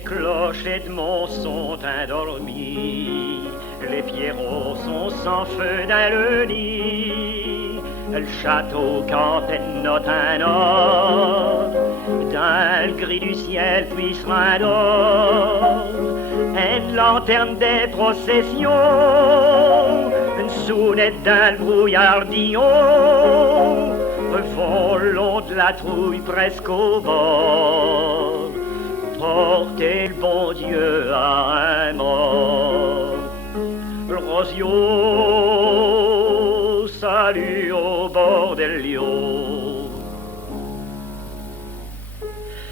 Les clochers de mon sont endormis, les pierrots sont sans feu dans le nid. Le château quand elle note un or, dans le gris du ciel puis sera d'or. Une lanterne des processions, une sounette d'un brouillard d'Ion, vont le long de la trouille presque au bord, porter le bon Dieu à un mort. Le rosio salue au bord des lions.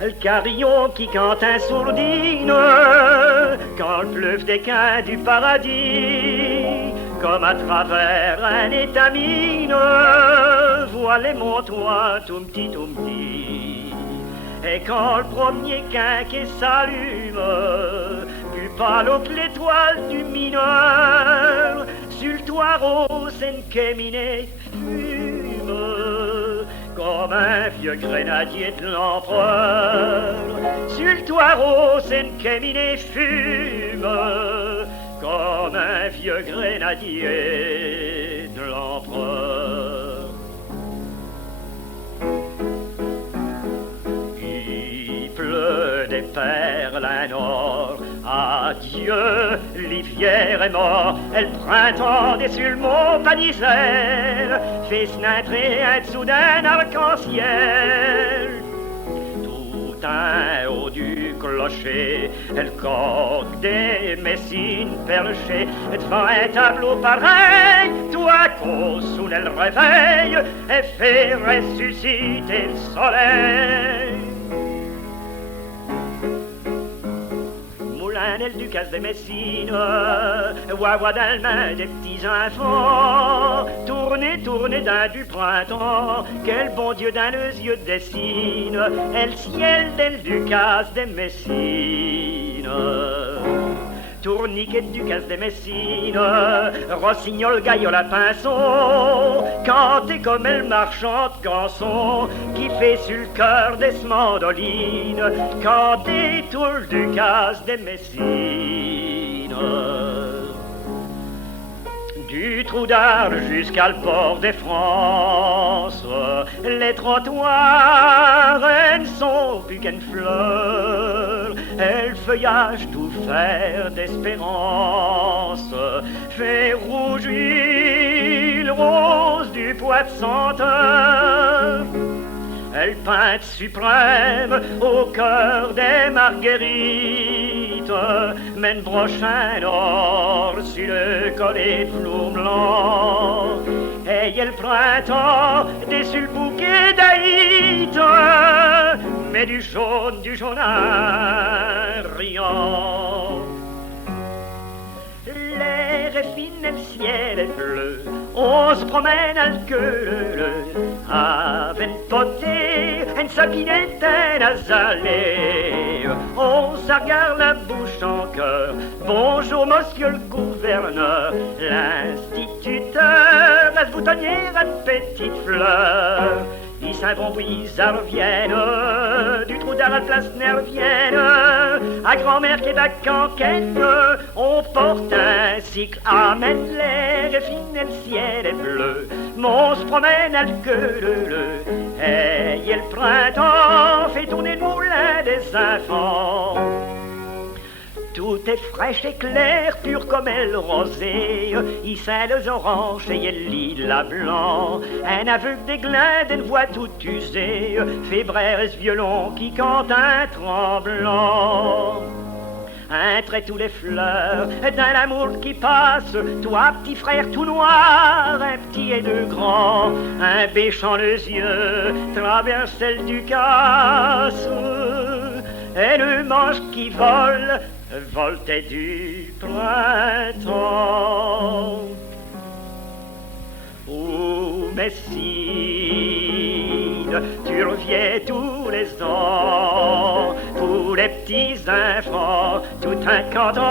Le carillon qui cante un sourdine quand le fleuve déquin du paradis, comme à travers un étamine, voit les montois tout petit, tout petit. Et quand le premier quinquet s'allume, plus pâle que l'étoile du mineur, sur le toit rose une cheminée fume, comme un vieux grenadier de l'empereur. Sur le toit rose une cheminée fume, comme un vieux grenadier de l'empereur. Il pleut des perles à nord, adieu, l'hiver est mort, et le printemps est sur le mont Panisère, fait se naîtrer un dessous d'un arc-en-ciel. Tout un haut du clocher, le coq des Messines perché, devant un tableau pareil, toi qu'on sous le réveil, et fait ressusciter le soleil. Le Ducasse des Messines, wawa dans le main des petits enfants, tournez, tournez d'un du printemps, quel bon Dieu dans les yeux dessine, et le ciel del Ducasse des Messines. Tourniquet Ducasse des Messines, rossignol, gaillol à pinson, cantez comme elle marchande canson, qui fait sur le cœur des mandolines, cantez tout le Ducasse des Messines. Du trou d'Arles jusqu'à le port des France, les trottoirs ne sont plus qu'une fleur, et le feuillage tout faire d'espérance fait rougir le rose du pois de senteur. Elle peinte suprême au cœur des marguerites, mène brochain or sur le collet de flou blanc. Et y a le printemps dessus le bouquet d'Aït, mais du jaune riant. L'air est fin et le ciel est bleu, on se promène à queue avec une potée, une sapinette, un azalée. On se regarde la bouche en cœur. Bonjour monsieur le gouverneur, l'instituteur, la boutonnière à une petite fleur. Ils s'en vont, puis ils reviennent, du trou d'Arles à la place Nervienne, à grand-mère qui est à Canquenne, on porte un cycle, amène l'air est fin et le ciel est bleu, mais on se promène à le queue, et le printemps fait tourner le moulin des enfants. Tout est fraîche et clair, pur comme le rosé, il sent les oranges et il lilas blanc. Un aveugle des glindes, une voix toute usée, fébraire et ce violon qui cante un tremblant. Un trait tous les fleurs d'un amour qui passe, toi petit frère tout noir, un petit et deux grands, un béchant les yeux, traverse celle du casse, et le manche qui voltait du printemps. Ô Messine, tu reviens tous les ans, pour les petits enfants, tout incantant.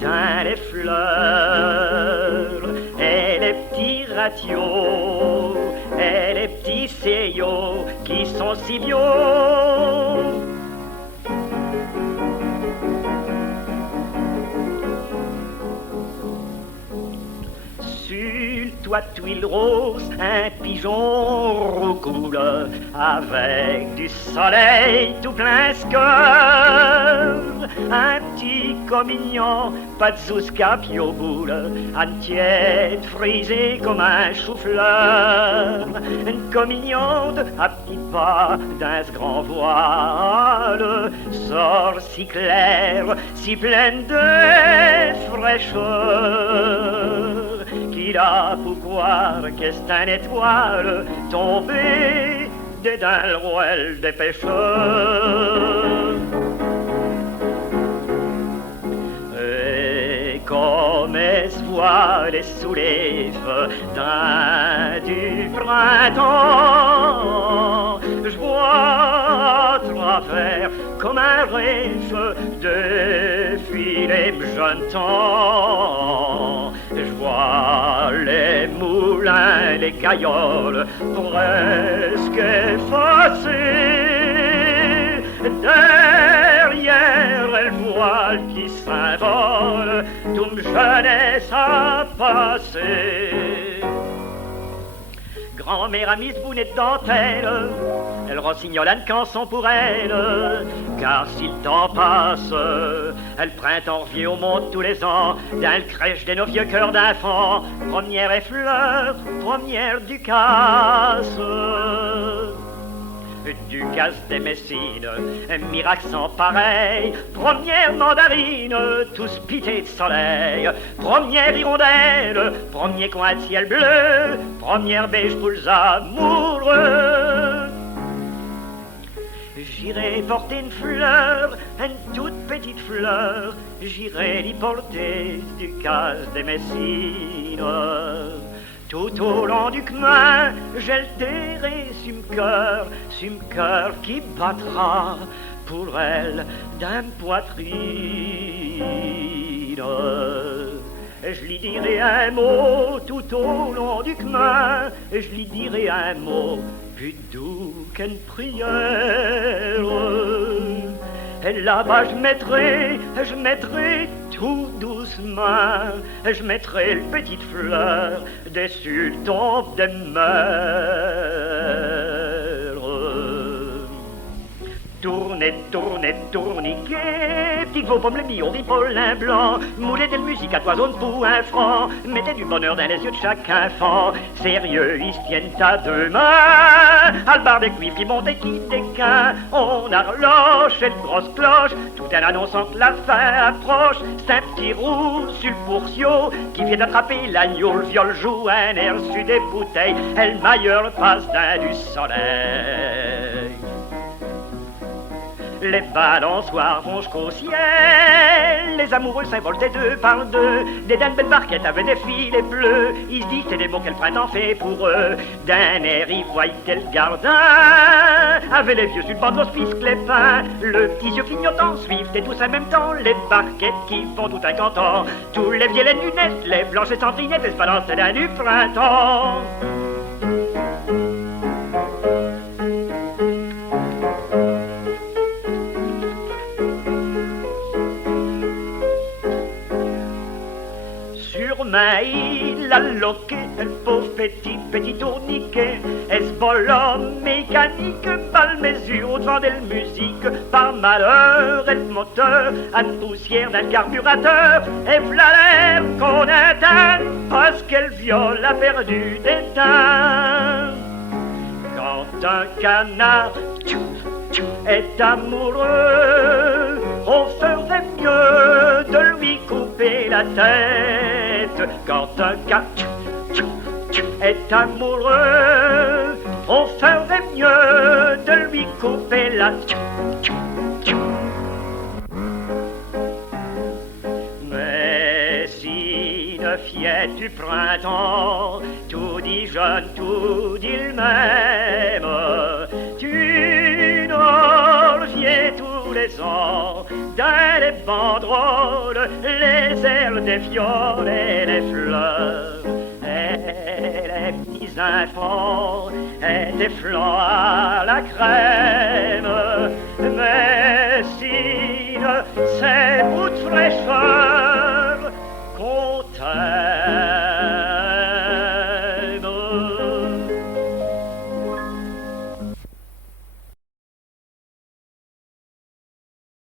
Dans les fleurs et les petits ratios et les petits seillots qui sont si viaux, Sur le toit de tuiles roses, un pigeon roucoule avec du soleil tout plein ce cœur. Un petit comignon, pas de zouscapi au boule, une tiède frisée comme un chou-fleur. Une comignonde à petits pas d'un grand voile sort si claire, si pleine de fraîcheur, qu'il a pour croire que c'est une étoile tombée dans le rouel des pêcheurs. Et comme elle se voit les soulève d'un du printemps, je vois à travers comme un rêve de filer jeune temps. Je vois les moulins, les cailloles presque effacées. Derrière le voile qui s'envole, toute jeunesse a passé. Grand-mère a mis ce bonnet de dentelle, elle rossignole une canson pour elle, car si le temps passe, elle printemps revient au monde tous les ans, dans le crèche de nos vieux cœurs d'enfants, première effleure, première Ducasse. Ducasse des Messines, un miracle sans pareil, première mandarine, tous pités de soleil, première hirondelle, premier coin de ciel bleu, première beige pour les amoureux. J'irai porter une fleur, une toute petite fleur, j'irai l'y porter Ducasse des Messines. Tout au long du chemin, je le terrai sur mon cœur qui battra pour elle d'un poitrine. Je lui dirai un mot tout au long du chemin, je lui dirai un mot plus doux qu'une prière. Et là-bas je mettrai tout doucement, je mettrai une petite fleur dessus le tombe des mers. Tournez, tournez, tourniquet, petit veau pomme le bio, ripolin blanc, moulez de musique à trois zones pour un franc, mettez du bonheur dans les yeux de chaque enfant. Sérieux, ils se tiennent à deux mains, à le bar des cuivres qui monte et qui déquin. On arloche et une grosse cloche, tout en annonçant que la fin approche. C'est un petit roux sur le pourcio qui vient d'attraper l'agneau. Le viol joue un air sur des bouteilles, et le mailleur passe dans du soleil. Les balançoires vont jusqu'au ciel, les amoureux s'involtaient deux par deux, des dames belles barquettes avaient des filets bleus, ils se disent c'est des mots que le printemps fait pour eux. D'un air ils voyaient tel gardin, avaient les vieux sur le banc de l'hospice Clépin, le petit yeux clignotant suivent et tous en même temps les barquettes qui font tout un canton. Tous les vieux les lunettes, les blanches et centrinettes, elles se balançaient d'un du printemps. Il a loqué un pauvre petit tourniquet, S-bolom mécanique, balle mesure au devant de la musique, par malheur, et le moteur, à la poussière d'un carburateur, et v'là l'air qu'on atteint, parce qu'elle viole a perdu des teints. Quand un canard est amoureux, on ferait mieux de lui couper la tête. Quand un gars est amoureux, on ferait mieux de lui couper la tête. Mais si une fiette du printemps, tout dit jeune, tout dit le même, tu n'en reviens tous les ans dans les banderoles, les airs des fioles et les fleurs, et les petits enfants et des flancs à la crème.